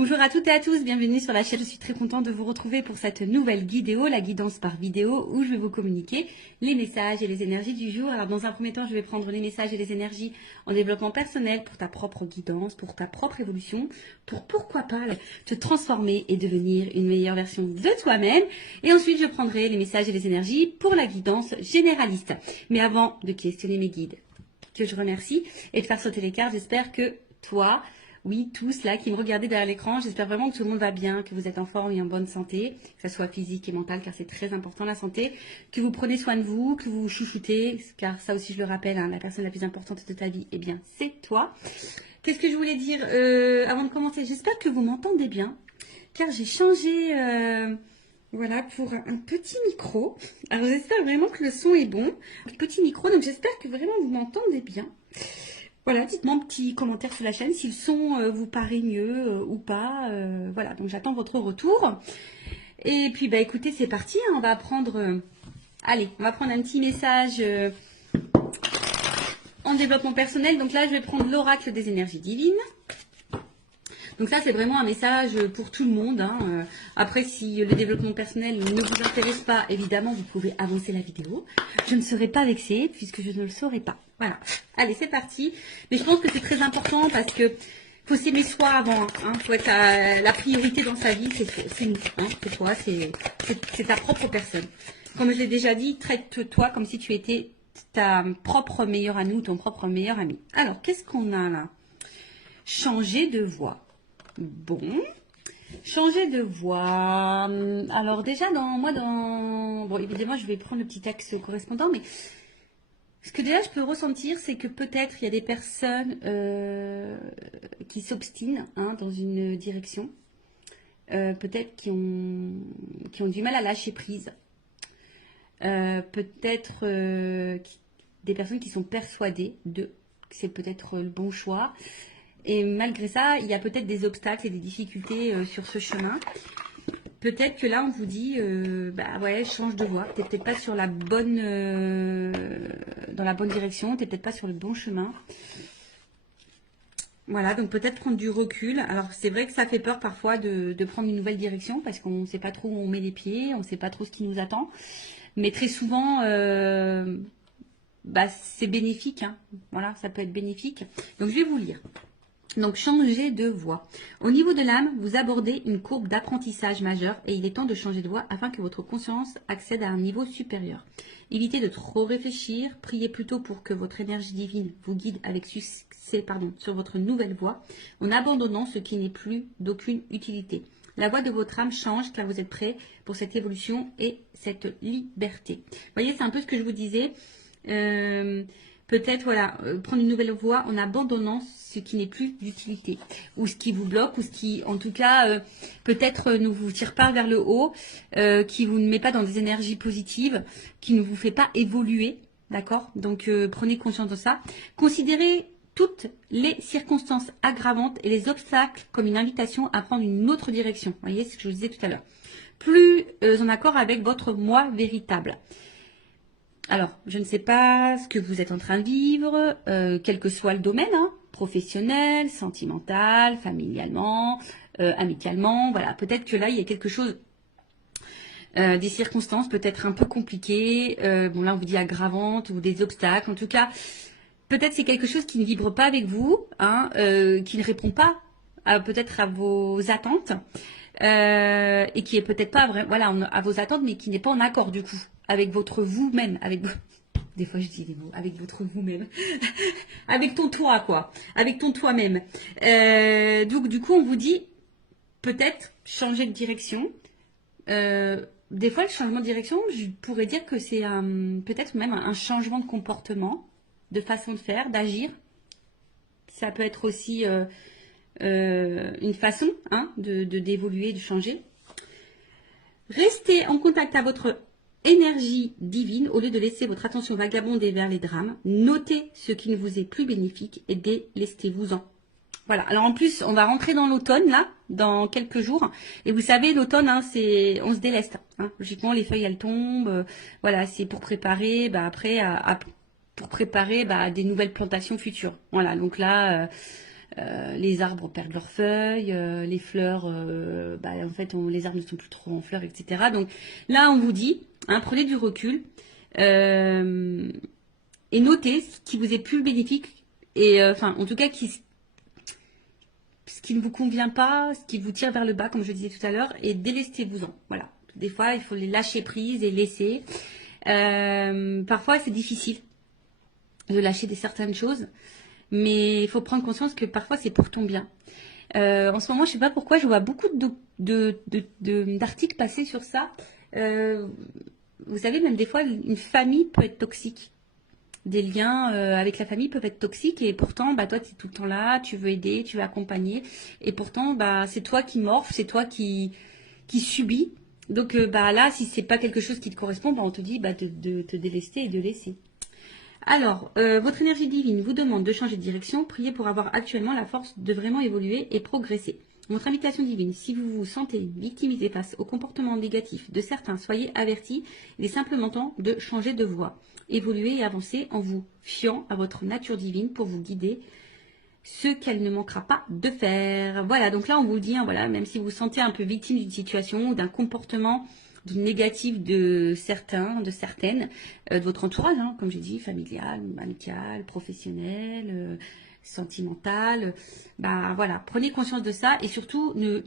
Bonjour à toutes et à tous, bienvenue sur la chaîne. Je suis très contente de vous retrouver pour cette nouvelle vidéo, la guidance par vidéo, où je vais vous communiquer les messages et les énergies du jour. Alors dans un premier temps, je vais prendre les messages et les énergies en développement personnel pour ta propre guidance, pour ta propre évolution, pour pourquoi pas te transformer et devenir une meilleure version de toi-même. Et ensuite, je prendrai les messages et les énergies pour la guidance généraliste. Mais avant de questionner mes guides, que je remercie, et de faire sauter les cartes, j'espère que toi, oui, tous là qui me regardez derrière l'écran, j'espère vraiment que tout le monde va bien, que vous êtes en forme et en bonne santé, que ce soit physique et mentale, car c'est très important la santé, que vous prenez soin de vous, que vous vous chouchoutez, car ça aussi je le rappelle, hein, la personne la plus importante de ta vie, eh bien c'est toi. Qu'est-ce que je voulais dire avant de commencer? J'espère que vous m'entendez bien, car j'ai changé voilà, pour un petit micro. Alors j'espère vraiment que le son est bon, un petit micro, donc j'espère que vraiment vous m'entendez bien. Voilà, dites-moi un petit commentaire sur la chaîne si le son vous paraît mieux ou pas. Voilà, donc j'attends votre retour. Et puis, bah écoutez, c'est parti. Hein, on va prendre, allez, on va prendre un petit message en développement personnel. Donc là, je vais prendre l'oracle des énergies divines. Donc ça, c'est vraiment un message pour tout le monde. Hein. Après, si le développement personnel ne vous intéresse pas, évidemment, vous pouvez avancer la vidéo. Je ne serai pas vexée puisque je ne le saurai pas. Voilà. Allez, c'est parti. Mais je pense que c'est très important parce que faut s'aimer soi avant. Hein. Faut être la priorité dans sa vie, c'est nous. Hein. C'est toi, c'est ta propre personne. Comme je l'ai déjà dit, traite-toi comme si tu étais ta propre meilleure amie ou ton propre meilleur ami. Alors, qu'est-ce qu'on a là? Changer de voix. Bon, changer de voix. Alors déjà, bon, évidemment, je vais prendre le petit axe correspondant, mais ce que déjà je peux ressentir, c'est que peut-être il y a des personnes qui s'obstinent hein, dans une direction, peut-être qui ont du mal à lâcher prise, peut-être des personnes qui sont persuadées que c'est peut-être le bon choix. Et malgré ça, il y a peut-être des obstacles et des difficultés sur ce chemin. Peut-être que là, on vous dit, bah ouais, change de voie. Tu n'es peut-être pas sur la bonne, dans la bonne direction. Tu n'es peut-être pas sur le bon chemin. Voilà, donc peut-être prendre du recul. Alors, c'est vrai que ça fait peur parfois de prendre une nouvelle direction parce qu'on ne sait pas trop où on met les pieds, on ne sait pas trop ce qui nous attend. Mais très souvent, bah, c'est bénéfique. Hein. Voilà, ça peut être bénéfique. Donc, je vais vous lire. Donc, changer de voie. Au niveau de l'âme, vous abordez une courbe d'apprentissage majeur et il est temps de changer de voie afin que votre conscience accède à un niveau supérieur. Évitez de trop réfléchir, priez plutôt pour que votre énergie divine vous guide avec succès sur votre nouvelle voie en abandonnant ce qui n'est plus d'aucune utilité. La voie de votre âme change car vous êtes prêt pour cette évolution et cette liberté. Vous voyez, c'est un peu ce que je vous disais. Peut-être, voilà, prendre une nouvelle voie en abandonnant ce qui n'est plus d'utilité. Ou ce qui vous bloque, ou ce qui, en tout cas, peut-être ne vous tire pas vers le haut, qui vous ne met pas dans des énergies positives, qui ne vous fait pas évoluer, d'accord? Donc, prenez conscience de ça. Considérez toutes les circonstances aggravantes et les obstacles comme une invitation à prendre une autre direction. Vous voyez, c'est ce que je vous disais tout à l'heure. Plus en accord avec votre moi véritable. Alors, je ne sais pas ce que vous êtes en train de vivre, quel que soit le domaine, hein, professionnel, sentimental, familialement, amicalement, voilà. Peut-être que là, il y a quelque chose, des circonstances peut-être un peu compliquées, bon là on vous dit aggravantes ou des obstacles, en tout cas, peut-être c'est quelque chose qui ne vibre pas avec vous, hein, qui ne répond pas peut-être à vos attentes, et qui est peut-être pas vraiment, voilà, à vos attentes, mais qui n'est pas en accord du coup avec votre vous-même, des fois je dis des mots, avec votre vous-même, avec ton toi quoi, avec ton toi-même. Donc du coup on vous dit peut-être changer de direction. Des fois le changement de direction, je pourrais dire que c'est peut-être même un changement de comportement, de façon de faire, d'agir. Ça peut être aussi une façon hein, d'évoluer, de changer. Restez en contact à votre énergie divine au lieu de laisser votre attention vagabonder vers les drames. Notez ce qui ne vous est plus bénéfique et délestez-vous-en. Voilà, alors en plus, on va rentrer dans l'automne, là, dans quelques jours. Et vous savez, l'automne, hein, on se déleste. Hein. Logiquement, les feuilles, elles tombent. Voilà, c'est pour préparer, après, pour préparer des nouvelles plantations futures. Voilà, donc là, les arbres perdent leurs feuilles, les fleurs, en fait, les arbres ne sont plus trop en fleurs, etc. Donc là, on vous dit, hein, prenez du recul et notez ce qui vous est plus bénéfique et, en tout cas, ce qui ne vous convient pas, ce qui vous tire vers le bas, comme je disais tout à l'heure, et délestez-vous-en. Voilà. Des fois, il faut les lâcher prise et laisser. Parfois, c'est difficile de lâcher certaines choses, mais il faut prendre conscience que parfois, c'est pour ton bien. En ce moment, je ne sais pas pourquoi, je vois beaucoup d'articles passer sur ça. Vous savez, même des fois, une famille peut être toxique. Des liens avec la famille peuvent être toxiques et pourtant, toi, tu es tout le temps là, tu veux aider, tu veux accompagner. Et pourtant, c'est toi qui morphes, c'est toi qui subis. Donc là, si c'est pas quelque chose qui te correspond, on te dit de te délester et de laisser. Alors, votre énergie divine vous demande de changer de direction. Priez pour avoir actuellement la force de vraiment évoluer et progresser. Votre invitation divine, si vous vous sentez victimisé face au comportement négatif de certains, soyez avertis. Il est simplement temps de changer de voie. Évoluer et avancer en vous fiant à votre nature divine pour vous guider ce qu'elle ne manquera pas de faire. Voilà, donc là on vous dit, même si vous vous sentez un peu victime d'une situation ou d'un comportement négatif de certains, de certaines, de votre entourage, comme j'ai dit, familial, amical, professionnel, sentimental, prenez conscience de ça et surtout ne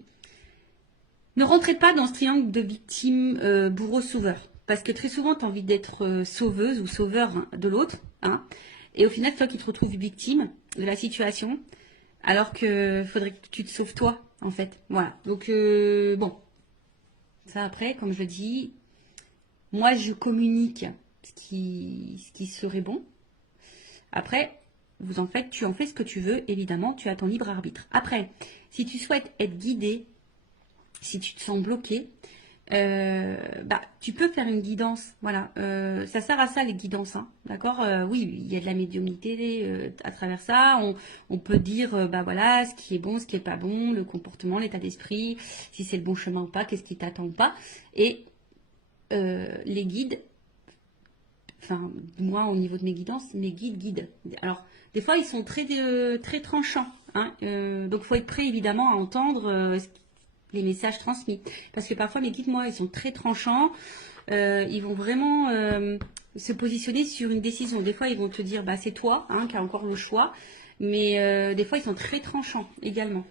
rentrez pas dans ce triangle de victime, bourreau, sauveur. Parce que très souvent, tu as envie d'être sauveuse ou sauveur de l'autre. Et au final, c'est toi qui te retrouves victime de la situation. Alors que faudrait que tu te sauves toi, en fait. Voilà. Donc, ça après, comme je le dis, moi, je communique ce qui serait bon. Après, tu en fais ce que tu veux. Évidemment, tu as ton libre arbitre. Après, si tu souhaites être guidé, si tu te sens bloqué, tu peux faire une guidance, voilà. Ça sert à ça les guidances, d'accord. Oui, il y a de la médiumnité à travers ça. On peut dire, ce qui est bon, ce qui est pas bon, le comportement, l'état d'esprit, si c'est le bon chemin ou pas, qu'est-ce qui t'attend ou pas. Et les guides, moi au niveau de mes guidances, mes guides. Alors des fois ils sont très très tranchants, donc faut être prêt évidemment à entendre les messages transmis. Parce que parfois, mes guides, moi, ils sont très tranchants. Ils vont vraiment se positionner sur une décision. Des fois, ils vont te dire, c'est toi qui as encore le choix. Mais des fois, ils sont très tranchants également.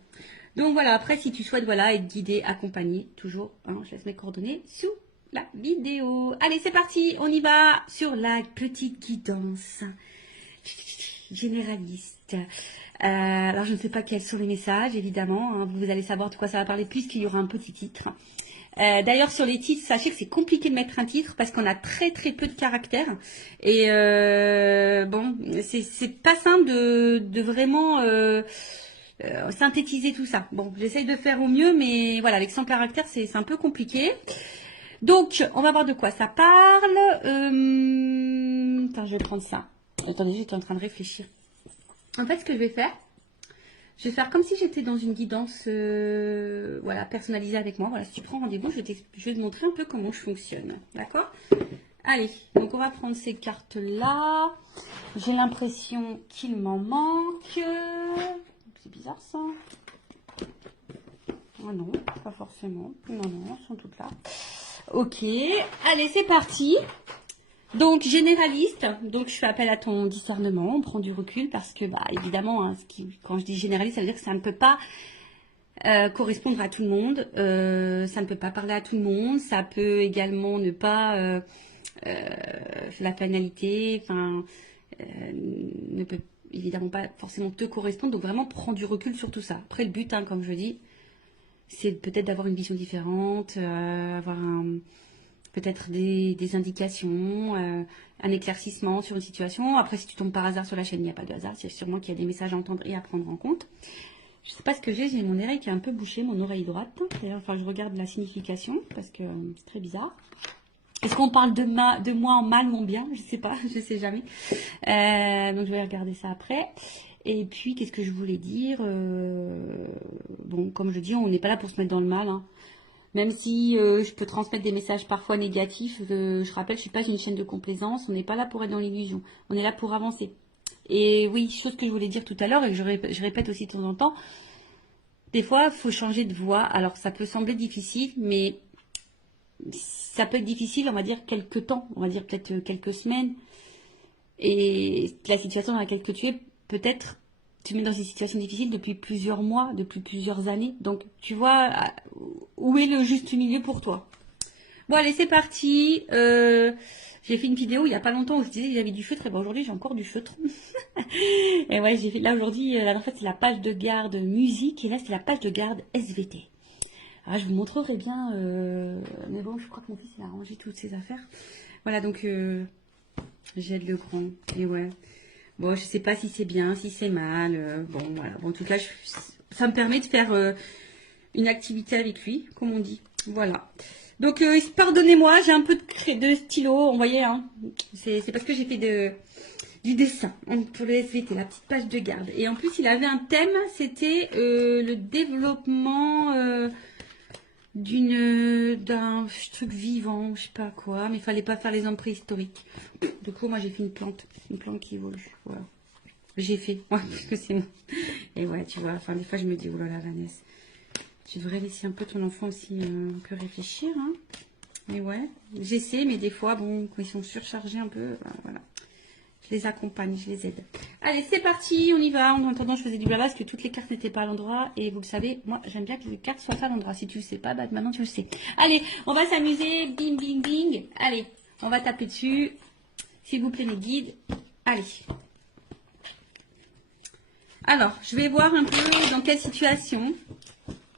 Donc voilà, après, si tu souhaites être guidé, accompagné, toujours, je laisse mes coordonnées sous la vidéo. Allez, c'est parti, on y va sur la petite guidance généraliste. Alors, je ne sais pas quels sont les messages, évidemment. Vous allez savoir de quoi ça va parler puisqu'il y aura un petit titre. D'ailleurs, sur les titres, sachez que c'est compliqué de mettre un titre parce qu'on a très très peu de caractères. Et c'est pas simple de vraiment synthétiser tout ça. Bon, j'essaye de faire au mieux, mais voilà, avec 100 caractères, c'est un peu compliqué. Donc, on va voir de quoi ça parle. Attends, je vais prendre ça. Attendez, j'étais en train de réfléchir. En fait, ce que je vais faire comme si j'étais dans une guidance personnalisée avec moi. Voilà, si tu prends rendez-vous, je vais te montrer un peu comment je fonctionne. D'accord? Allez, donc on va prendre ces cartes-là. J'ai l'impression qu'il m'en manque. C'est bizarre ça. Ah non, pas forcément. Non, elles sont toutes là. Ok, allez, c'est parti. Donc, généraliste, donc je fais appel à ton discernement, on prend du recul parce que, évidemment, quand je dis généraliste, ça veut dire que ça ne peut pas correspondre à tout le monde, ça ne peut pas parler à tout le monde, ça peut également ne pas, la finalité, ne peut évidemment pas forcément te correspondre, donc vraiment prends du recul sur tout ça. Après, le but, comme je dis, c'est peut-être d'avoir une vision différente, avoir peut-être des indications, un éclaircissement sur une situation. Après, si tu tombes par hasard sur la chaîne, il n'y a pas de hasard. C'est sûrement qu'il y a des messages à entendre et à prendre en compte. Je ne sais pas ce que j'ai mon oreille qui est un peu bouchée, mon oreille droite. D'ailleurs, je regarde la signification parce que c'est très bizarre. Est-ce qu'on parle de moi en mal ou en bien? Je ne sais pas, je ne sais jamais. Donc, je vais regarder ça après. Et puis, qu'est-ce que je voulais dire? Bon, comme je dis, on n'est pas là pour se mettre dans le mal, Même si je peux transmettre des messages parfois négatifs, je rappelle, je ne suis pas une chaîne de complaisance, on n'est pas là pour être dans l'illusion, on est là pour avancer. Et oui, chose que je voulais dire tout à l'heure et que je répète aussi de temps en temps, des fois, il faut changer de voie. Alors, ça peut sembler difficile, mais ça peut être difficile, on va dire, quelques temps, on va dire peut-être quelques semaines. Et la situation dans laquelle tu es, peut-être, tu mets dans une situation difficile depuis plusieurs mois, depuis plusieurs années. Donc, tu vois, où est le juste milieu pour toi? Bon, allez, c'est parti. J'ai fait une vidéo il y a pas longtemps où je disais que j'avais du feutre. Et ben aujourd'hui, j'ai encore du feutre. Et ouais, j'ai fait là aujourd'hui, la dernière fois, c'est la page de garde musique. Et là, c'est la page de garde SVT. Alors, je vous montrerai bien. Mais bon, je crois que mon fils, il a rangé toutes ses affaires. Voilà, donc, j'aide le grand. Et ouais. Bon, je sais pas si c'est bien, si c'est mal. Bon, voilà. Bon, en tout cas, ça me permet de faire une activité avec lui, comme on dit. Voilà. Donc, pardonnez-moi, j'ai un peu de stylo, vous voyez, hein. C'est parce que j'ai fait du dessin pour le SVT, la petite page de garde. Et en plus, il avait un thème, c'était le développement d'un truc vivant, je sais pas quoi, mais il fallait pas faire les hommes préhistoriques. Du coup, moi, j'ai fait une plante qui évolue, voilà. J'ai fait, ouais, parce que c'est moi. Et ouais, tu vois, enfin, des fois, je me dis, oh là là, Vanessa, tu devrais laisser un peu ton enfant aussi un peu réfléchir, hein. Mais ouais, j'essaie, mais des fois, bon, quand ils sont surchargés un peu, ben, voilà. Je les accompagne, je les aide. Allez, c'est parti, on y va. En attendant, je faisais du blabla parce que toutes les cartes n'étaient pas à l'endroit. Et vous le savez, moi, j'aime bien que les cartes soient à l'endroit. Si tu le sais pas, bah, maintenant tu le sais. Allez, on va s'amuser. Bing, bing, bing. Allez, on va taper dessus. S'il vous plaît, mes guides. Allez. Alors, je vais voir un peu dans quelle situation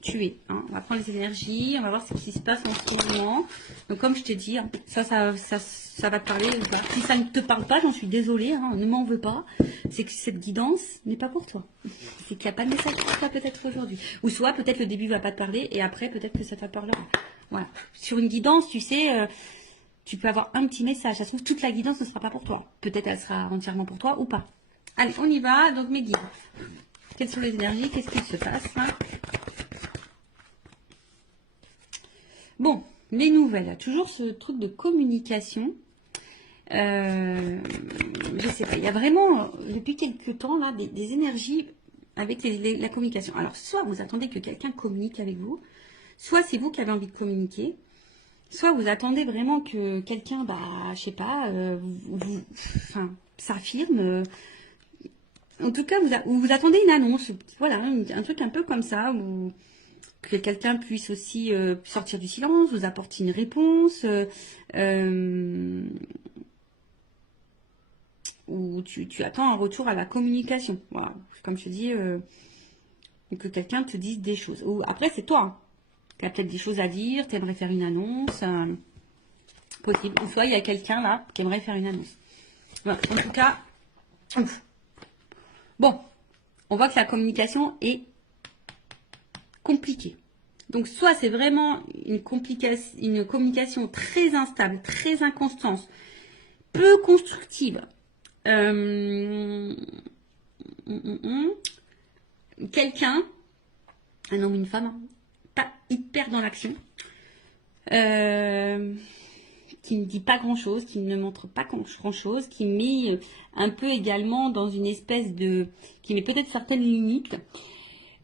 tu es. Hein. On va prendre les énergies, on va voir ce qui se passe en ce moment. Donc, comme je t'ai dit, hein, ça va te parler. Voilà. Si ça ne te parle pas, j'en suis désolée, hein, ne m'en veux pas. C'est que cette guidance n'est pas pour toi. C'est qu'il n'y a pas de message pour toi peut-être aujourd'hui. Ou soit peut-être le début ne va pas te parler et après peut-être que ça te parlera. Voilà. Sur une guidance, tu sais, tu peux avoir un petit message. Ça se trouve, toute la guidance ne sera pas pour toi. Peut-être elle sera entièrement pour toi ou pas. Allez, on y va. Donc, mes guides. Quelles sont les énergies? Qu'est-ce qui se passe, hein? Bon, les nouvelles. Il y a toujours ce truc de communication. Je sais pas. Il y a vraiment, depuis quelques temps, là, des énergies avec la communication. Alors, soit vous attendez que quelqu'un communique avec vous, soit c'est vous qui avez envie de communiquer, soit vous attendez vraiment que quelqu'un, bah, je sais pas, s'affirme. En tout cas, vous attendez une annonce, voilà, un truc un peu comme ça, où que quelqu'un puisse aussi sortir du silence, vous apporter une réponse, ou tu attends un retour à la communication. Voilà, comme je te dis, que quelqu'un te dise des choses. Ou après, c'est toi hein, qui as peut-être des choses à dire, tu aimerais faire une annonce, possible. Ou soit il y a quelqu'un là qui aimerait faire une annonce. Voilà, en tout cas, ouf. Bon, on voit que la communication est compliquée. Donc, soit c'est vraiment une communication très instable, très inconstante, peu constructive. Quelqu'un, un homme, une femme, pas hyper dans l'action, qui ne dit pas grand-chose, qui ne montre pas grand-chose, qui met un peu également dans une espèce de... qui met peut-être certaines limites.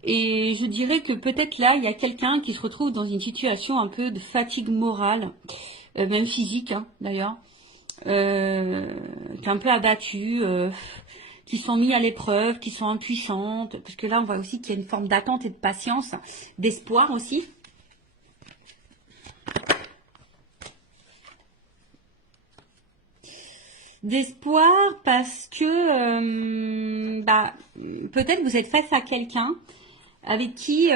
Et je dirais que peut-être là, il y a quelqu'un qui se retrouve dans une situation un peu de fatigue morale, même physique hein, d'ailleurs, qui est un peu abattu, qui sont mis à l'épreuve, qui sont impuissantes, parce que là, on voit aussi qu'il y a une forme d'attente et de patience, d'espoir aussi. D'espoir parce que peut-être vous êtes face à quelqu'un avec qui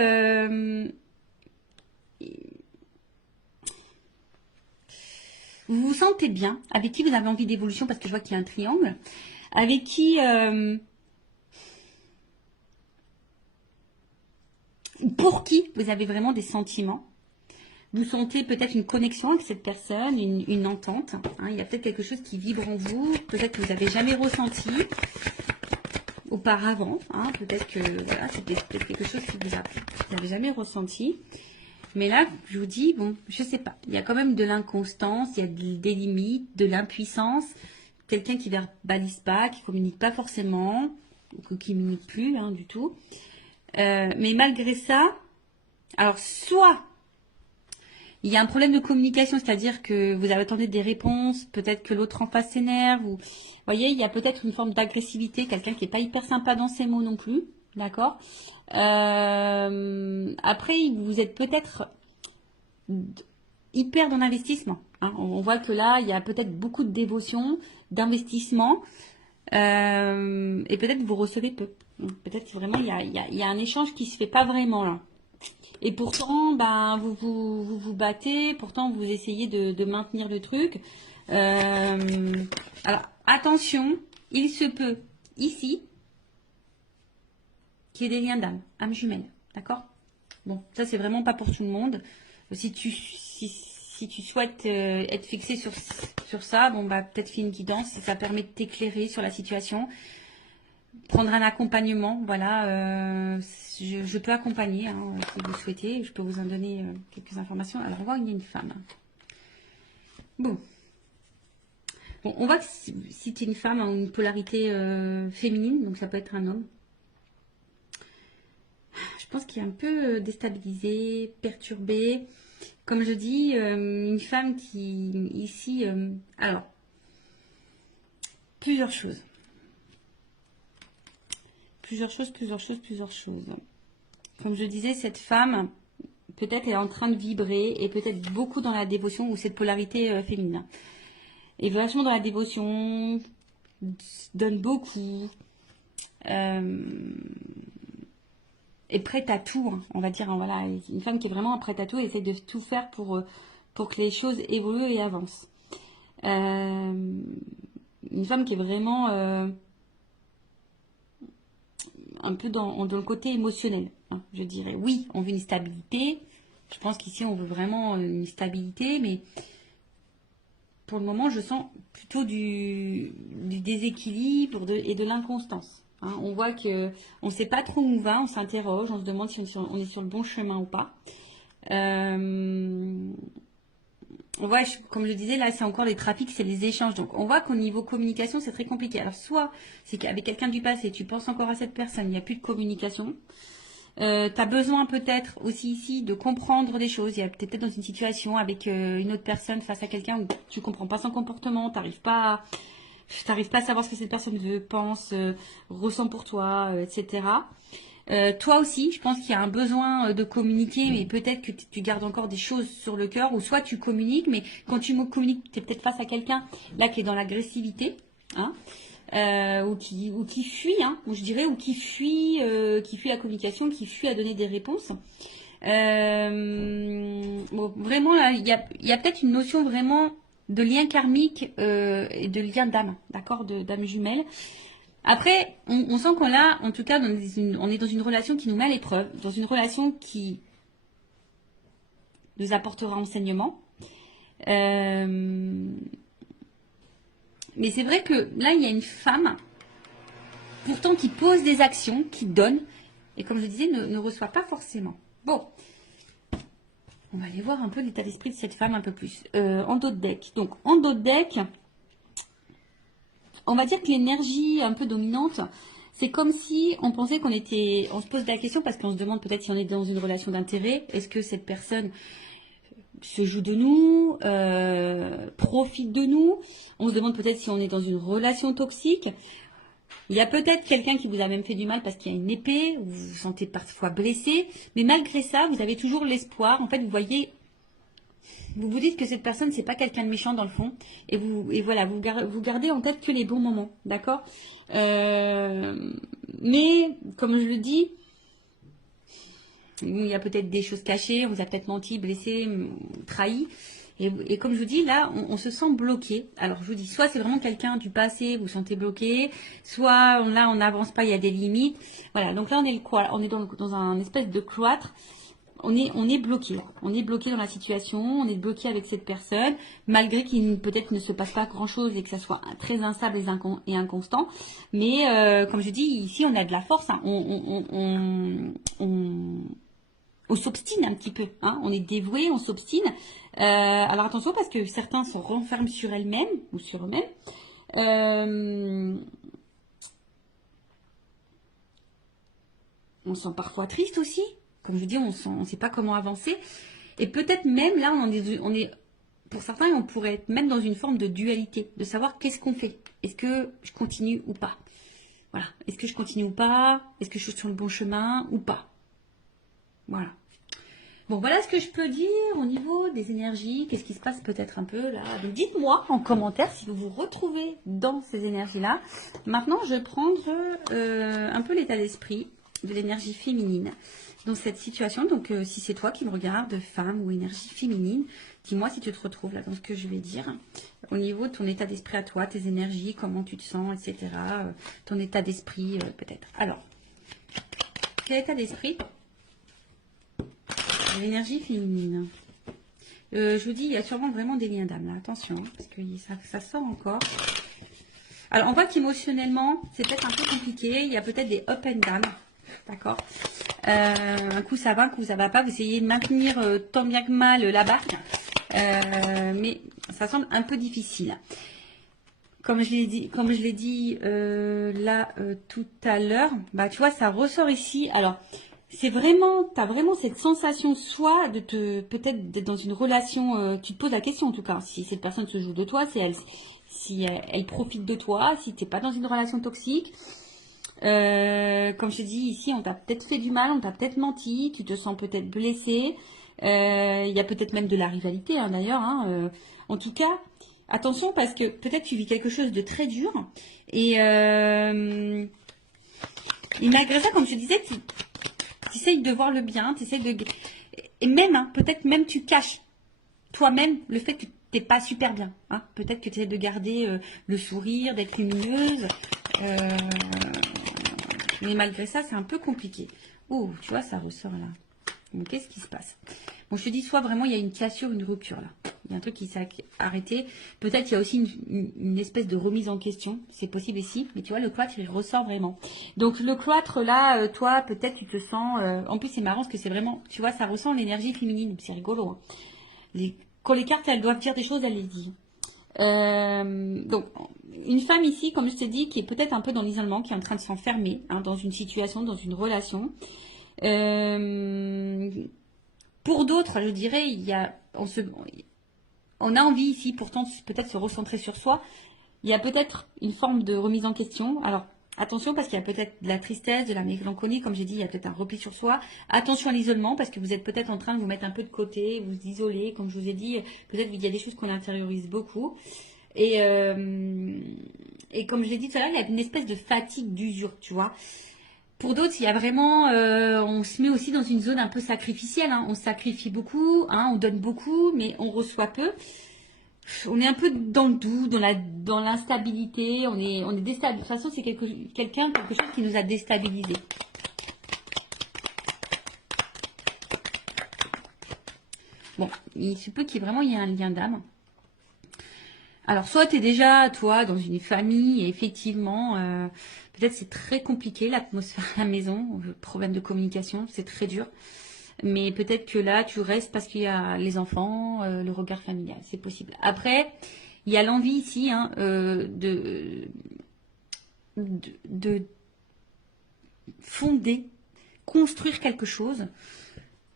vous vous sentez bien, avec qui vous avez envie d'évolution, parce que je vois qu'il y a un triangle, avec qui pour qui vous avez vraiment des sentiments. Vous sentez peut-être une connexion avec cette personne, une entente. Hein, il y a peut-être quelque chose qui vibre en vous, peut-être que vous n'avez jamais ressenti auparavant. Hein, peut-être que voilà, c'est peut-être quelque chose que vous n'avez jamais ressenti. Mais là, je vous dis, bon, je sais pas. Il y a quand même de l'inconstance, il y a des limites, de l'impuissance. quelqu'un qui verbalise pas, qui communique pas forcément, ou qui communique plus hein, du tout. Mais malgré ça, alors soit il y a un problème de communication, c'est-à-dire que vous attendez des réponses, peut-être que l'autre en face s'énerve, ou vous voyez, il y a peut-être une forme d'agressivité, quelqu'un qui n'est pas hyper sympa dans ses mots non plus, d'accord. Après, vous êtes peut-être hyper dans l'investissement. Hein. On voit que là, il y a peut-être beaucoup de dévotion, d'investissement, et peut-être vous recevez peu. Peut-être vraiment il y a un échange qui se fait pas vraiment là. Et pourtant, ben vous battez, pourtant vous essayez de maintenir le truc. Alors attention, il se peut ici qu'il y ait des liens d'âme, âme jumelle, d'accord? Bon, ça c'est vraiment pas pour tout le monde. Si tu souhaites être fixé sur ça, bon bah peut-être fais une guidance, ça permet de t'éclairer sur la situation. Prendre un accompagnement, voilà, je peux accompagner hein, si vous souhaitez, je peux vous en donner quelques informations. Alors on voit qu'il y a une femme. Bon, on voit que si tu es une femme en une polarité féminine, donc ça peut être un homme. Je pense qu'il est un peu déstabilisé, perturbé. Comme je dis, une femme qui, ici, alors, plusieurs choses. Plusieurs choses. Comme je disais, cette femme, peut-être est en train de vibrer et peut-être beaucoup dans la dévotion ou cette polarité féminine. Et vachement dans la dévotion, donne beaucoup. Est prête à tout, hein, on va dire. Hein, voilà, une femme qui est vraiment prête à tout et essaie de tout faire pour que les choses évoluent et avancent. Une femme qui est vraiment un peu dans le côté émotionnel, hein, je dirais. Oui, on veut une stabilité. Je pense qu'ici, on veut vraiment une stabilité, mais pour le moment, je sens plutôt du déséquilibre et de l'inconstance. Hein, on voit que on ne sait pas trop où on va, on s'interroge, on se demande si on est sur le bon chemin ou pas. Ouais, comme je disais, là, c'est encore les trafics, c'est les échanges. Donc, on voit qu'au niveau communication, c'est très compliqué. Alors, soit c'est qu'avec quelqu'un du passé, tu penses encore à cette personne, il n'y a plus de communication. Tu as besoin peut-être aussi ici de comprendre des choses. Tu es peut-être dans une situation avec une autre personne face à quelqu'un où tu comprends pas son comportement, t'arrives pas à savoir ce que cette personne veut, pense, ressent pour toi, etc. Toi aussi, je pense qu'il y a un besoin de communiquer, mais peut-être que tu gardes encore des choses sur le cœur, ou soit tu communiques, mais quand tu communiques, tu es peut-être face à quelqu'un là qui est dans l'agressivité, hein, ou qui fuit, hein, ou je dirais, ou qui fuit la communication, qui fuit à donner des réponses. Bon, vraiment, là, il y a peut-être une notion vraiment de lien karmique et de lien d'âme, d'accord, d'âme jumelle. Après, on sent qu'on a, en tout cas, on est dans une relation qui nous met à l'épreuve, dans une relation qui nous apportera enseignement. Mais c'est vrai que là, il y a une femme, pourtant qui pose des actions, qui donne, et comme je disais, ne reçoit pas forcément. Bon, on va aller voir un peu l'état d'esprit de cette femme un peu plus. En dos de deck. Donc, en dos de deck, on va dire que l'énergie un peu dominante, c'est comme si on pensait on se pose la question parce qu'on se demande peut-être si on est dans une relation d'intérêt. Est-ce que cette personne se joue de nous, profite de nous? On se demande peut-être si on est dans une relation toxique. Il y a peut-être quelqu'un qui vous a même fait du mal parce qu'il y a une épée, vous vous sentez parfois blessé, mais malgré ça, vous avez toujours l'espoir. En fait, vous voyez, vous vous dites que cette personne, c'est pas quelqu'un de méchant dans le fond, et voilà, vous gardez en tête que les bons moments, d'accord. Mais comme je le dis, il y a peut-être des choses cachées, on vous a peut-être menti, blessé, trahi. Et comme je vous dis, là, on se sent bloqué. Alors, je vous dis, soit c'est vraiment quelqu'un du passé, vous vous sentez bloqué, soit là, on n'avance pas, il y a des limites. Voilà, donc là, on est dans un espèce de cloître. On est bloqué. On est bloqué dans la situation, on est bloqué avec cette personne, malgré qu'il peut-être ne se passe pas grand-chose et que ça soit très instable et inconstant. Mais comme je dis, ici, on a de la force. Hein. On s'obstine un petit peu, hein. On est dévoué, on s'obstine. Alors attention parce que certains se renferment sur elles-mêmes ou sur eux-mêmes. Euh, on se sent parfois triste aussi. Comme je dis, on ne sait pas comment avancer. Et peut-être même là, on est, pour certains, on pourrait être même dans une forme de dualité, de savoir qu'est-ce qu'on fait. Est-ce que je continue ou pas? Voilà. Est-ce que je continue ou pas? Est-ce que je suis sur le bon chemin ou pas? Voilà. Bon, voilà ce que je peux dire au niveau des énergies. Qu'est-ce qui se passe peut-être un peu là? Donc, dites-moi en commentaire si vous vous retrouvez dans ces énergies-là. Maintenant, je vais prendre un peu l'état d'esprit de l'énergie féminine dans cette situation. Donc, si c'est toi qui me regardes, femme ou énergie féminine, dis-moi si tu te retrouves là dans ce que je vais dire. Au niveau de ton état d'esprit à toi, tes énergies, comment tu te sens, etc. Ton état d'esprit peut-être. Alors, quel état d'esprit? L'énergie féminine. Je vous dis, il y a sûrement vraiment des liens d'âme là. Attention, hein, parce que ça sort encore. Alors, on voit qu'émotionnellement, c'est peut-être un peu compliqué. Il y a peut-être des up and down. D'accord. Un coup ça va, un coup ça va pas. Vous essayez de maintenir tant bien que mal la barque. Mais ça semble un peu difficile. Comme je l'ai dit là tout à l'heure, bah tu vois, ça ressort ici. Alors, c'est vraiment, tu as vraiment cette sensation soit de peut-être d'être dans une relation, tu te poses la question en tout cas, si cette personne se joue de toi, si elle profite de toi, si tu n'es pas dans une relation toxique. Comme je te dis ici, on t'a peut-être fait du mal, on t'a peut-être menti, tu te sens peut-être blessé. Il y a peut-être même de la rivalité hein, d'ailleurs. Hein, en tout cas, attention parce que peut-être tu vis quelque chose de très dur et malgré ça, comme je te disais, tu essayes de voir le bien, tu essayes de... Et même, hein, peut-être même tu caches toi-même le fait que tu n'es pas super bien. Hein. Peut-être que tu essaies de garder le sourire, d'être lumineuse. Mais malgré ça, c'est un peu compliqué. Oh, tu vois, ça ressort là. Donc, qu'est-ce qui se passe? Bon, je te dis, soit vraiment, il y a une cassure, une rupture là. Il y a un truc qui s'est arrêté. Peut-être il y a aussi une espèce de remise en question. C'est possible ici. Mais tu vois, le cloître, il ressort vraiment. Donc, le cloître là, toi, peut-être tu te sens... en plus, c'est marrant parce que c'est vraiment... Tu vois, ça ressent l'énergie féminine. C'est rigolo. Hein. Quand les cartes, elles doivent dire des choses, elles les disent. Donc, une femme ici, comme je t'ai dit, qui est peut-être un peu dans l'isolement, qui est en train de s'enfermer hein, dans une situation, dans une relation. Pour d'autres, je dirais, on a envie ici, pourtant, peut-être se recentrer sur soi. Il y a peut-être une forme de remise en question. Alors, attention, parce qu'il y a peut-être de la tristesse, de la mélancolie, comme j'ai dit, il y a peut-être un repli sur soi. Attention à l'isolement, parce que vous êtes peut-être en train de vous mettre un peu de côté, vous isoler, comme je vous ai dit. Peut-être qu'il y a des choses qu'on intériorise beaucoup. Et comme je l'ai dit tout à l'heure, il y a une espèce de fatigue, d'usure, tu vois. Pour d'autres, il y a vraiment, on se met aussi dans une zone un peu sacrificielle. Hein. On sacrifie beaucoup, hein, on donne beaucoup, mais on reçoit peu. On est un peu dans le doux, dans l'instabilité. On est déstabilisé. De toute façon, c'est quelque chose qui nous a déstabilisés. Bon, il se peut qu'il y ait vraiment un lien d'âme. Alors, soit tu es déjà, toi, dans une famille, et effectivement, peut-être c'est très compliqué, l'atmosphère à la maison, problème de communication, c'est très dur. Mais peut-être que là, tu restes parce qu'il y a les enfants, le regard familial, c'est possible. Après, il y a l'envie ici hein, de fonder, construire quelque chose.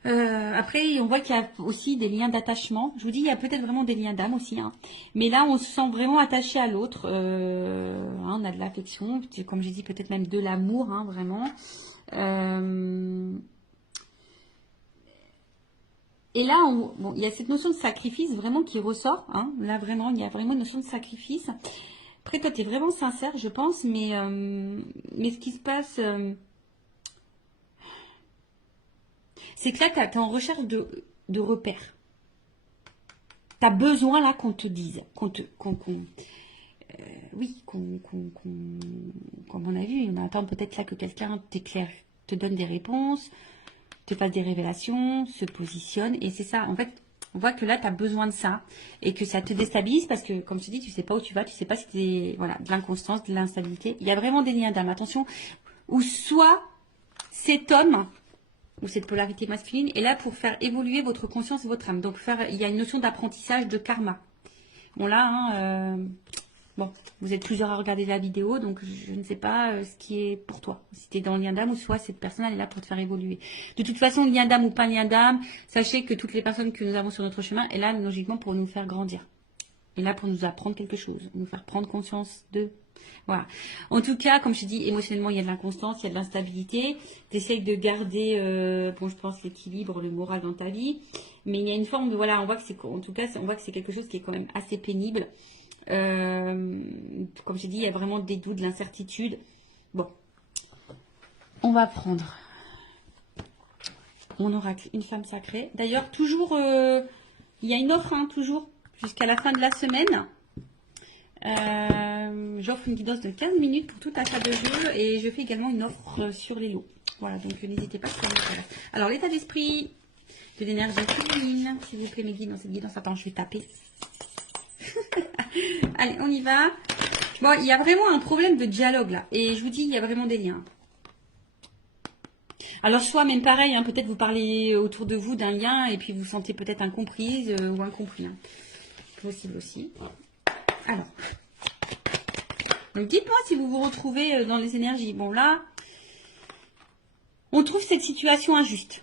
Après, on voit qu'il y a aussi des liens d'attachement. Je vous dis, il y a peut-être vraiment des liens d'âme aussi. Hein. Mais là, on se sent vraiment attaché à l'autre. Hein, on a de l'affection, comme j'ai dit, peut-être même de l'amour, hein, vraiment. Et là, bon, il y a cette notion de sacrifice vraiment qui ressort. Hein. Là, vraiment, il y a vraiment une notion de sacrifice. Après, toi, tu es vraiment sincère, je pense. Mais ce qui se passe... c'est que là, tu es en recherche de repères. Tu as besoin là qu'on te dise, oui, comme on a vu, on attend peut-être là que quelqu'un t'éclaire, te donne des réponses, te fasse des révélations, se positionne. Et c'est ça, en fait, on voit que là, tu as besoin de ça et que ça te déstabilise parce que, comme je te dis, tu sais pas où tu vas, tu sais pas si tu voilà, de l'inconstance, de l'instabilité. Il y a vraiment des liens d'âme, attention, ou soit cet homme ou cette polarité masculine est là pour faire évoluer votre conscience et votre âme. Donc, il y a une notion d'apprentissage de karma. Bon, là, hein, Bon, vous êtes plusieurs à regarder la vidéo, donc je ne sais pas ce qui est pour toi. Si tu es dans le lien d'âme ou soit cette personne, elle est là pour te faire évoluer. De toute façon, lien d'âme ou pas lien d'âme, sachez que toutes les personnes que nous avons sur notre chemin est là, logiquement, pour nous faire grandir. Et là, pour nous apprendre quelque chose, nous faire prendre conscience de... Voilà. En tout cas, comme je dis, émotionnellement, il y a de l'inconstance, il y a de l'instabilité. Tu essayes de garder, bon, je pense, l'équilibre, le moral dans ta vie. Mais il y a une forme de... Voilà, on voit que c'est... En tout cas, on voit que c'est quelque chose qui est quand même assez pénible. Comme j'ai dit, il y a vraiment des doutes, de l'incertitude. Bon, on va prendre mon oracle, une femme sacrée. D'ailleurs, toujours, il y a une offre, hein, toujours, jusqu'à la fin de la semaine. J'offre une guidance de 15 minutes pour toute la salle de jeu et je fais également une offre sur les lots. Voilà, donc n'hésitez pas. Alors, l'état d'esprit de l'énergie féminine, s'il vous plaît, mes guides, dans cette guidance. Attends, je vais taper. Allez, on y va. Bon, il y a vraiment un problème de dialogue là. Et je vous dis, il y a vraiment des liens. Alors, soit même pareil, hein, peut-être vous parlez autour de vous d'un lien et puis vous sentez peut-être incomprise ou incompris. Hein. Possible aussi. Alors. Donc, dites-moi si vous vous retrouvez dans les énergies. Bon, là, on trouve cette situation injuste.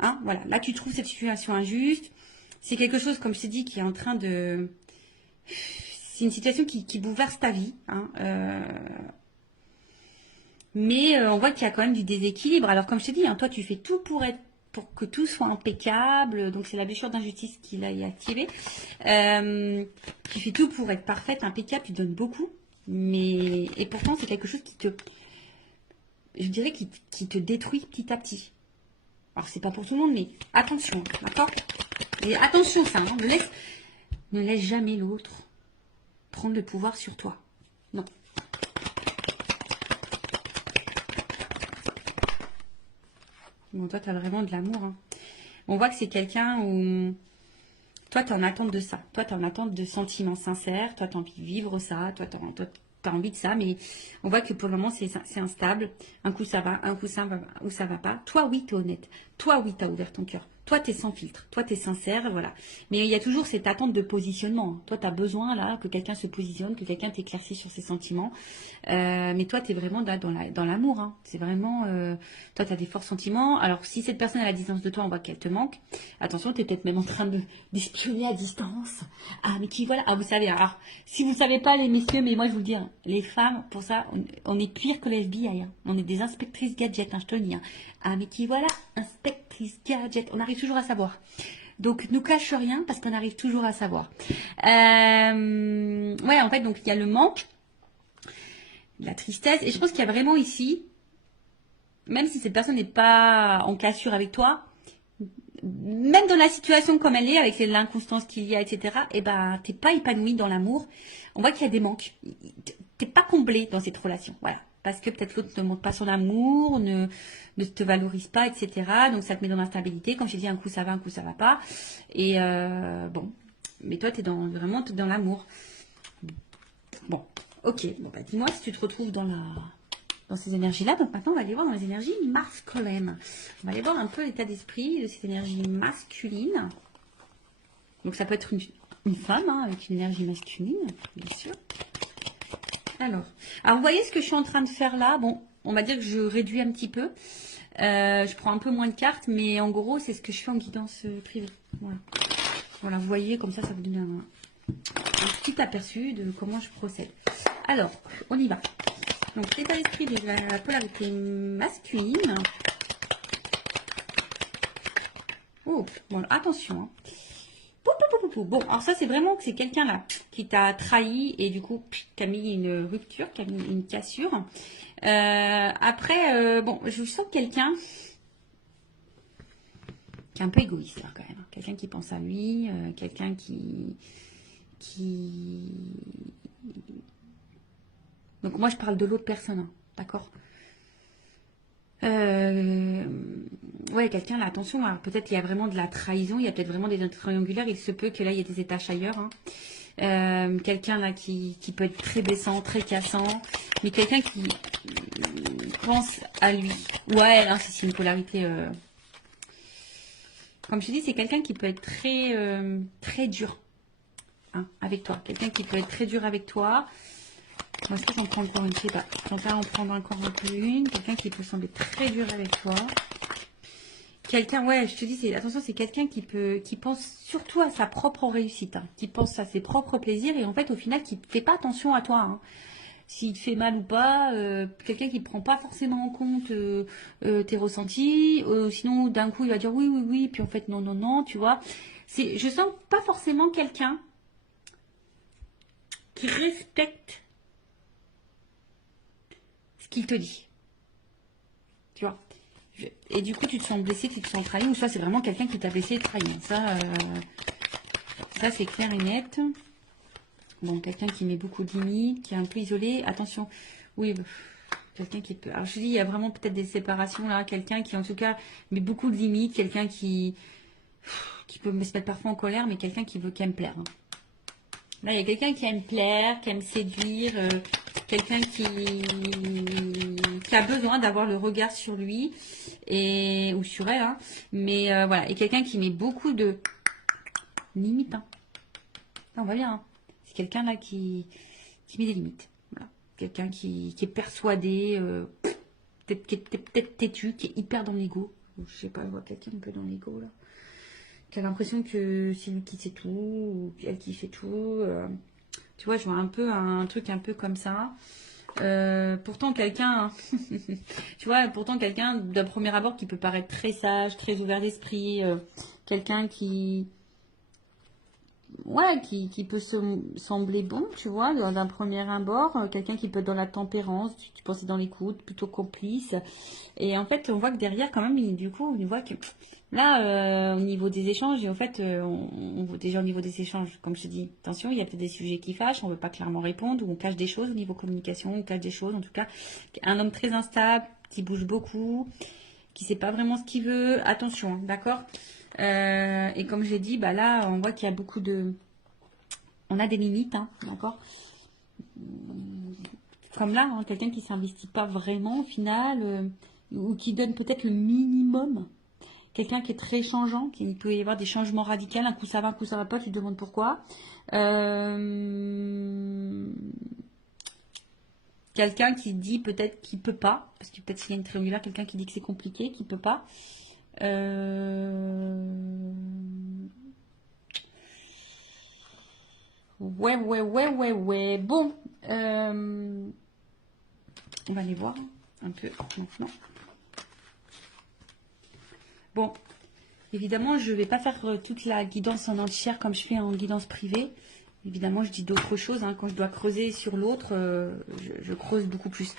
Hein, voilà, là, tu trouves cette situation injuste. C'est quelque chose, comme je t'ai dit, qui est en train de... C'est une situation qui bouleverse ta vie. Hein, mais on voit qu'il y a quand même du déséquilibre. Alors, comme je t'ai dit, hein, toi, tu fais tout pour que tout soit impeccable. Donc, c'est la blessure d'injustice qui l'a activée. Tu fais tout pour être parfaite, impeccable. Tu donnes beaucoup. Et pourtant, c'est quelque chose je dirais, qui te détruit petit à petit. Alors, c'est pas pour tout le monde, mais attention, d'accord? Et attention, ça, hein, ne laisse jamais l'autre prendre le pouvoir sur toi. Non. Bon, toi, tu as vraiment de l'amour. Hein. On voit que c'est quelqu'un où... Toi, tu es en attente de ça. Toi, tu es en attente de sentiments sincères. Toi, tu as envie de vivre ça. Toi, tu as envie de ça. Mais on voit que pour le moment, c'est instable. Un coup, ça va. Un coup, ça va pas. Toi, oui, tu es honnête. Toi, oui, tu as ouvert ton cœur. Toi, tu es sans filtre. Toi, tu es sincère. Voilà. Mais il y a toujours cette attente de positionnement. Toi, tu as besoin là que quelqu'un se positionne, que quelqu'un t'éclaircisse sur ses sentiments. Mais toi, tu es vraiment là dans l'amour. Hein. C'est vraiment... toi, tu as des forts sentiments. Alors, si cette personne est à la distance de toi, on voit qu'elle te manque. Attention, tu es peut-être même en train d'espionner à distance. Ah, mais qui voilà. Ah, vous savez. Alors, si vous ne savez pas, les messieurs, mais moi, je vous le dis, hein, les femmes, pour ça, on est pire que les FBI. Hein. On est des inspectrices gadgets, hein, je te le dis. Hein. Ah, mais qui voilà, inspectrice gadget. On arrive toujours à savoir. Donc, ne cache rien parce qu'on arrive toujours à savoir. Ouais, en fait, donc, il y a le manque, la tristesse. Et je pense qu'il y a vraiment ici, même si cette personne n'est pas en cassure avec toi, même dans la situation comme elle est, avec l'inconstance qu'il y a, etc., eh ben, t'es pas épanoui dans l'amour. On voit qu'il y a des manques. T'es pas comblé dans cette relation. Voilà. Parce que peut-être l'autre ne montre pas son amour, ne te valorise pas, etc. Donc ça te met dans l'instabilité. Comme j'ai dit, un coup ça va, un coup ça va pas. Et bon. Mais toi, t'es vraiment dans l'amour. Bon. Ok. Bon, bah, dis-moi si tu te retrouves dans ces énergies-là. Donc maintenant, on va aller voir dans les énergies masculines. On va aller voir un peu l'état d'esprit de ces énergies masculines. Donc ça peut être une femme hein, avec une énergie masculine, bien sûr. Alors, vous voyez ce que je suis en train de faire là? Bon, on va dire que je réduis un petit peu. Je prends un peu moins de cartes, mais en gros, c'est ce que je fais en guidance privée. Voilà. Voilà, vous voyez, comme ça vous donne un petit aperçu de comment je procède. Alors, on y va. Donc, l'état d'esprit de la polarité masculine. Oh, bon, attention. Hein. Bon, alors ça, c'est vraiment que c'est quelqu'un là qui t'a trahi et du coup, qui a mis une rupture, qui a mis une cassure. Après, bon, je sens quelqu'un qui est un peu égoïste là, quand même. Quelqu'un qui pense à lui, quelqu'un qui... Donc moi, je parle de l'autre personne, hein, d'accord? Ouais, quelqu'un là, attention, peut-être qu'il y a vraiment de la trahison, il y a peut-être vraiment des notes triangulaires, il se peut que là, il y ait des étages ailleurs. Hein. Quelqu'un là qui peut être très blessant, très cassant, mais quelqu'un qui pense à lui. Ouais, là, c'est une polarité... Comme je dis, c'est quelqu'un qui peut être très, très dur. hein, avec toi. Quelqu'un qui peut être très dur avec toi. Moi, est-ce que j'en prends encore une? Je sais pas. Je vais en prendre encore un peu une. Quelqu'un qui peut sembler très dur avec toi. Quelqu'un, ouais, je te dis, attention, c'est quelqu'un qui pense surtout à sa propre réussite, hein, qui pense à ses propres plaisirs et en fait, au final, qui ne fait pas attention à toi, hein. S'il te fait mal ou pas, quelqu'un qui ne prend pas forcément en compte tes ressentis, sinon d'un coup il va dire oui, oui, oui, puis en fait non, non, non, tu vois. Je sens pas forcément quelqu'un qui respecte ce qu'il te dit, tu vois. Et du coup tu te sens blessé, tu te sens trahi, ou soit c'est vraiment quelqu'un qui t'a blessé et trahi. Ça c'est clair et net. Bon, quelqu'un qui met beaucoup de limites, qui est un peu isolé, attention, oui, quelqu'un qui peut... Alors je dis, il y a vraiment peut-être des séparations là, quelqu'un qui en tout cas met beaucoup de limites, quelqu'un qui peut me se mettre parfois en colère, mais quelqu'un qui aime plaire, hein. Là, il y a quelqu'un qui aime plaire, qui aime séduire, quelqu'un qui a besoin d'avoir le regard sur lui, ou sur elle, hein. Mais voilà, et quelqu'un qui met beaucoup de limites, hein. Là, on va bien, hein. C'est quelqu'un là qui met des limites. Voilà. Quelqu'un qui est persuadé, qui est peut-être têtu, qui est hyper dans l'ego. Je sais pas, je vois quelqu'un un peu dans l'ego là. Qui a l'impression que c'est lui qui sait tout, ou elle qui fait tout. Tu vois, je vois un peu un truc un peu comme ça. Pourtant quelqu'un, tu vois, pourtant quelqu'un d'un premier abord qui peut paraître très sage, très ouvert d'esprit, quelqu'un ouais, qui peut sembler bon, tu vois, d'un premier abord, quelqu'un qui peut être dans la tempérance, tu pensais dans l'écoute, plutôt complice. Et en fait, on voit que derrière, quand même, du coup, on voit que là, au niveau des échanges, et en fait, on voit déjà au niveau des échanges, comme je te dis, attention, il y a peut-être des sujets qui fâchent, on ne veut pas clairement répondre, ou on cache des choses au niveau communication, on cache des choses, en tout cas, un homme très instable, qui bouge beaucoup, qui ne sait pas vraiment ce qu'il veut, attention, hein, d'accord. Et comme j'ai dit, bah là, on voit qu'il y a beaucoup de... On a des limites, hein, d'accord. Comme là, hein, quelqu'un qui ne s'investit pas vraiment au final, ou qui donne peut-être le minimum. Quelqu'un qui est très changeant, qui peut y avoir des changements radicaux, un coup ça va pas, tu te demandes pourquoi. Quelqu'un qui dit peut-être qu'il peut pas, parce que peut-être s'il y a une triangulaire, quelqu'un qui dit que c'est compliqué, qu'il peut pas. Ouais. Bon, on va aller voir un peu maintenant. Bon, évidemment, je ne vais pas faire toute la guidance en entière comme je fais en guidance privée. Évidemment, je dis d'autres choses, hein. Quand je dois creuser sur l'autre, je creuse beaucoup plus.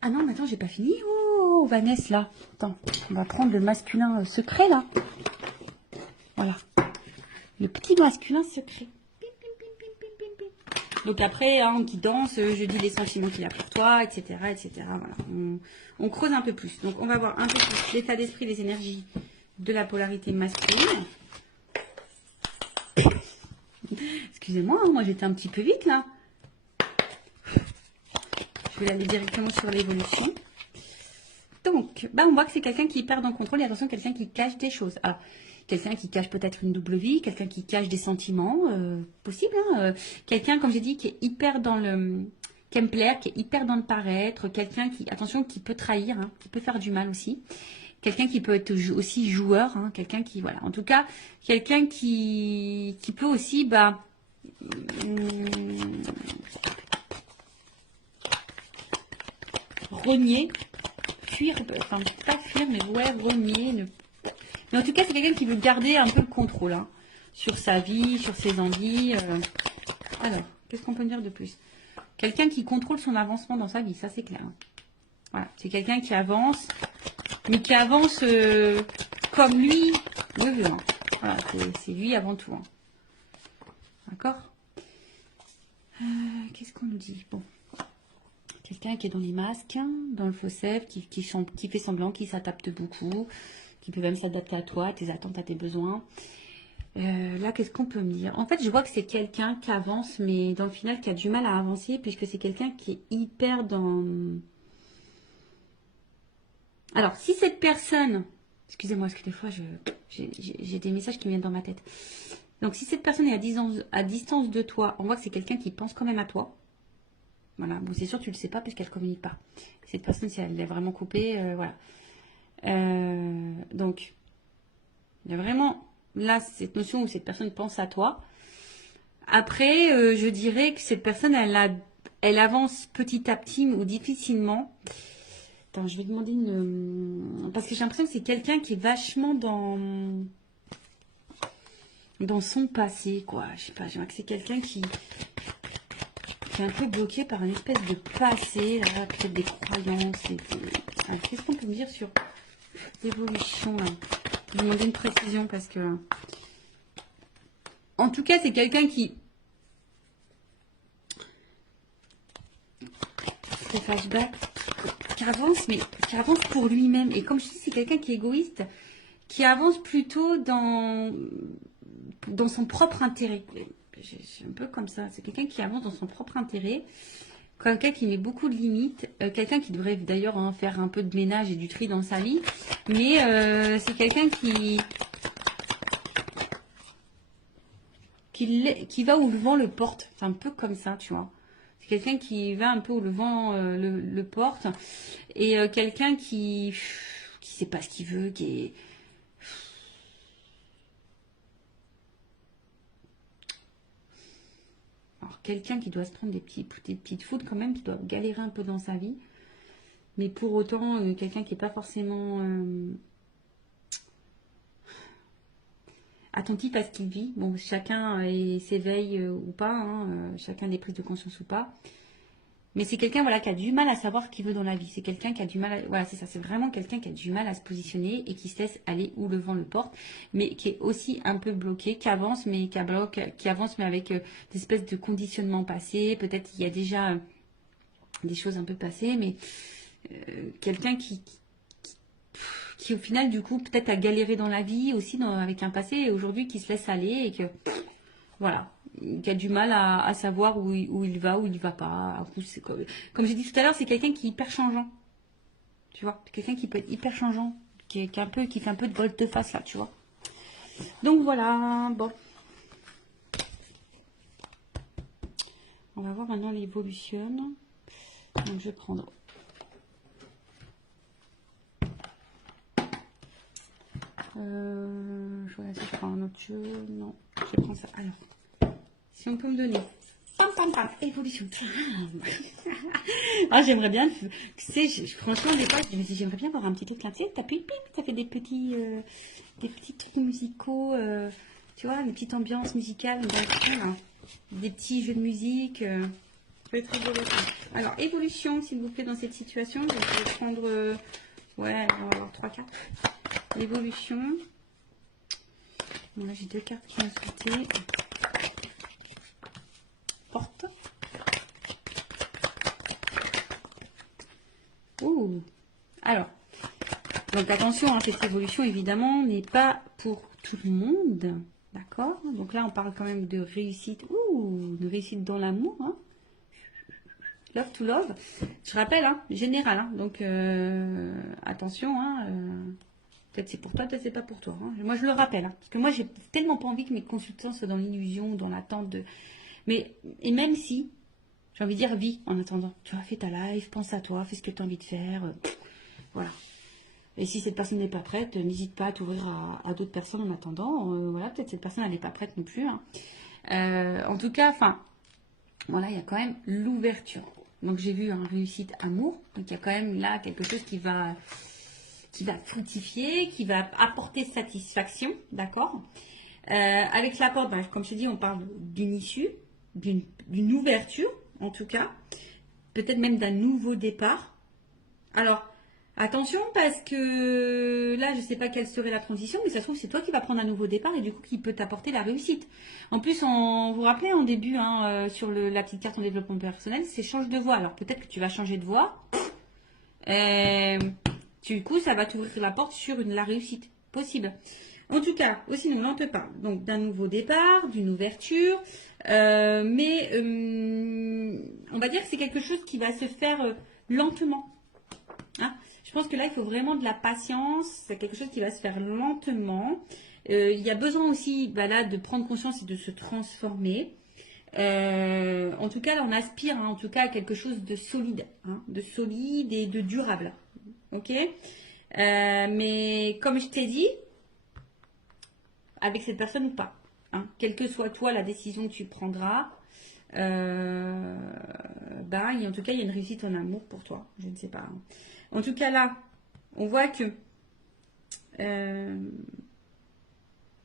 Ah non, mais attends, j'ai pas fini. Oh, Vanessa, là. Attends, on va prendre le masculin secret, là. Voilà. Le petit masculin secret. Donc après, hein, en guidance, je dis les sentiments qu'il a pour toi, etc. etc. Voilà. On creuse un peu plus. Donc on va voir un peu plus l'état d'esprit, les énergies de la polarité masculine. Excusez-moi, hein, moi j'étais un petit peu vite là. Je vais aller directement sur l'évolution. Donc, bah, on voit que c'est quelqu'un qui perd en contrôle et attention, quelqu'un qui cache des choses. Alors, quelqu'un qui cache peut-être une double vie, quelqu'un qui cache des sentiments, possible, hein, quelqu'un, comme j'ai dit, qui est hyper dans le... qui aime plaire, qui est hyper dans le paraître, quelqu'un qui, attention, qui peut trahir, hein, qui peut faire du mal aussi. Quelqu'un qui peut être aussi joueur, hein, quelqu'un qui, voilà, en tout cas, quelqu'un qui peut aussi, bah... renier, fuir, enfin pas fuir, mais ouais, renier. Mais en tout cas, c'est quelqu'un qui veut garder un peu le contrôle, hein, sur sa vie, sur ses envies. Alors, qu'est-ce qu'on peut me dire de plus? Quelqu'un qui contrôle son avancement dans sa vie, ça c'est clair, hein. Voilà, c'est quelqu'un qui avance, mais qui avance comme lui le veut, hein. Voilà, c'est lui avant tout, hein. D'accord. Qu'est-ce qu'on nous dit? Bon. Quelqu'un qui est dans les masques, dans le faux self, qui fait semblant, qui s'adapte beaucoup, qui peut même s'adapter à toi, à tes attentes, à tes besoins. Là, qu'est-ce qu'on peut me dire? En fait, je vois que c'est quelqu'un qui avance, mais dans le final, qui a du mal à avancer, puisque c'est quelqu'un qui est hyper dans... Alors, si cette personne... Excusez-moi, parce que des fois, j'ai des messages qui viennent dans ma tête. Donc, si cette personne est à distance de toi, on voit que c'est quelqu'un qui pense quand même à toi. Voilà. Bon, c'est sûr, tu ne le sais pas puisqu'elle ne communique pas. Cette personne, si elle est vraiment coupée, voilà. Donc, il y a vraiment là cette notion où cette personne pense à toi. Après, je dirais que cette personne, elle avance petit à petit ou difficilement. Attends, je vais demander une... Parce que j'ai l'impression que c'est quelqu'un qui est vachement dans son passé, quoi. Je sais pas, j'ai l'impression que c'est quelqu'un qui est un peu bloqué par une espèce de passé, là, peut-être des croyances. Alors, qu'est-ce qu'on peut me dire sur l'évolution, là? Je vais demander une précision parce que... En tout cas, c'est quelqu'un qui... C'est flashback. Qui avance, mais qui avance pour lui-même. Et comme je dis, c'est quelqu'un qui est égoïste, qui avance plutôt dans son propre intérêt. C'est un peu comme ça. C'est quelqu'un qui avance dans son propre intérêt. Quelqu'un qui met beaucoup de limites. Quelqu'un qui devrait d'ailleurs faire un peu de ménage et du tri dans sa vie. Mais c'est quelqu'un qui va où le vent le porte. C'est un peu comme ça, tu vois. C'est quelqu'un qui va un peu où le vent le porte. Et quelqu'un qui sait pas ce qu'il veut, qui est... Alors, quelqu'un qui doit se prendre des petites fautes quand même, qui doit galérer un peu dans sa vie. Mais pour autant, quelqu'un qui n'est pas forcément attentif à ce qu'il vit. Bon, chacun s'éveille ou pas, hein, chacun a des prises de conscience ou pas. Mais c'est quelqu'un voilà, qui a du mal à savoir ce qu'il veut dans la vie. C'est quelqu'un qui a du mal à... Voilà, c'est ça. C'est vraiment quelqu'un qui a du mal à se positionner et qui se laisse aller où le vent le porte. Mais qui est aussi un peu bloqué, qui avance, mais qui avance, mais avec des espèces de conditionnements passés. Peut-être qu'il y a déjà des choses un peu passées, mais quelqu'un qui au final, du coup, peut-être a galéré dans la vie aussi avec un passé et aujourd'hui qui se laisse aller et que... Voilà, qui a du mal à savoir où il va, où il ne va pas. Comme j'ai dit tout à l'heure, c'est quelqu'un qui est hyper changeant. Tu vois, quelqu'un qui peut être hyper changeant, qui fait un peu de volte-face là, tu vois. Donc voilà, bon. On va voir maintenant l'évolution. Donc je vais prendre. Je vois si je prends un autre jeu. Non, je prends ça. Alors. Si on peut me donner. Pam, pam, pam. Évolution. Ah, j'aimerais bien. Tu sais, franchement, des fois, je me dis, j'aimerais bien avoir un petit éclat. Tu sais, t'appuies, pip, ça fait des petits trucs musicaux. Tu vois, une petite ambiance musicale. Des petits jeux de musique. Ça peut être rigolo. Alors, évolution, s'il vous plaît, dans cette situation. Je vais prendre. Ouais, on va avoir 3 cartes. L'évolution. Bon, là, j'ai 2 cartes qui m'ont sauté. Porte. Ouh. Alors, donc attention, hein, cette évolution évidemment n'est pas pour tout le monde, d'accord? Donc là, on parle quand même de réussite, de réussite dans l'amour, hein. Love to love. Je rappelle, hein, général, hein, donc attention, hein, peut-être c'est pour toi, peut-être c'est pas pour toi. Hein. Moi, je le rappelle, hein, parce que moi, j'ai tellement pas envie que mes consultants soient dans l'illusion, dans l'attente de. Mais et même si. J'ai envie de dire, vis en attendant. Tu vois, fais ta life, pense à toi, fais ce que tu as envie de faire. Voilà. Et si cette personne n'est pas prête, n'hésite pas à t'ouvrir à d'autres personnes en attendant. Voilà, peut-être cette personne, elle n'est pas prête non plus. Hein. En tout cas, enfin, voilà, il y a quand même l'ouverture. Donc, j'ai vu un réussite amour. Donc, il y a quand même là quelque chose qui va fructifier, qui va apporter satisfaction. D'accord. Avec la porte, comme je te dis, on parle d'une issue, d'une ouverture. En tout cas, peut-être même d'un nouveau départ. Alors, attention parce que là, je ne sais pas quelle serait la transition, mais ça se trouve, c'est toi qui vas prendre un nouveau départ et du coup, qui peut t'apporter la réussite. En plus, vous vous rappelez en début, hein, sur la petite carte en développement personnel, c'est change de voie. Alors, peut-être que tu vas changer de voie. Du coup, ça va t'ouvrir la porte sur la réussite possible. En tout cas, aussi, nous, on te parle donc d'un nouveau départ, d'une ouverture, mais on va dire que c'est quelque chose qui va se faire lentement. Hein. Je pense que là, il faut vraiment de la patience. C'est quelque chose qui va se faire lentement. Il y a besoin aussi bah là, de prendre conscience et de se transformer. En tout cas, là, on aspire en tout cas à quelque chose de solide, de solide et de durable. Ok. Mais comme je t'ai dit, avec cette personne ou pas, quelle que soit toi la décision que tu prendras, en tout cas, il y a une réussite en amour pour toi. Je ne sais pas. En tout cas, là, on voit que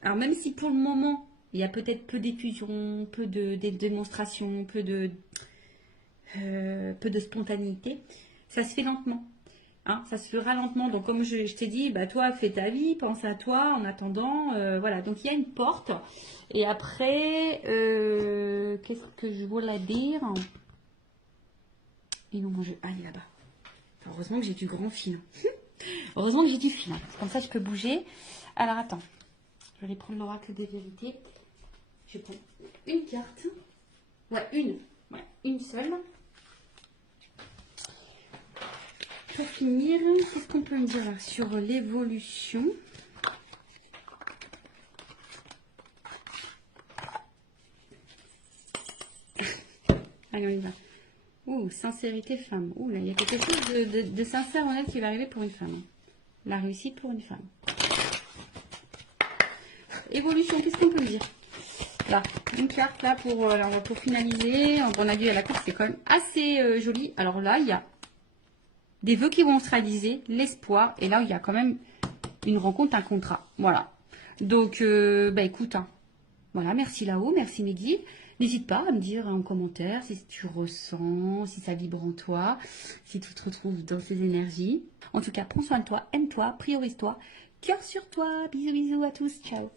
alors même si pour le moment, il y a peut-être peu d'effusion, peu de démonstration, peu de spontanéité, ça se fait lentement. Ça se fera lentement. Donc comme je t'ai dit, bah toi fais ta vie, pense à toi en attendant. Voilà. Donc il y a une porte. Et après, qu'est-ce que je voulais dire? Et non, ah, il est là-bas. Enfin, heureusement que j'ai du grand fil. Heureusement que j'ai du fil. Comme ça je peux bouger. Alors attends. Je vais aller prendre l'oracle des vérités. Je prends une carte. Ouais, une seule. Pour finir, qu'est-ce qu'on peut me dire là sur l'évolution? Allez, on y va. Ouh, sincérité femme. Ouh, là, il y a quelque chose de sincère, honnête qui va arriver pour une femme. La réussite pour une femme. Évolution, qu'est-ce qu'on peut me dire? Là, une carte là pour finaliser. On a vu à la course, c'est quand même assez joli. Alors là, il y a des vœux qui vont se réaliser, l'espoir. Et là, il y a quand même une rencontre, un contrat. Voilà. Donc, écoute, voilà, merci là-haut, merci mes guides. N'hésite pas à me dire en commentaire si tu ressens, si ça vibre en toi, si tu te retrouves dans ces énergies. En tout cas, prends soin de toi, aime-toi, priorise-toi, cœur sur toi. Bisous, bisous à tous, ciao.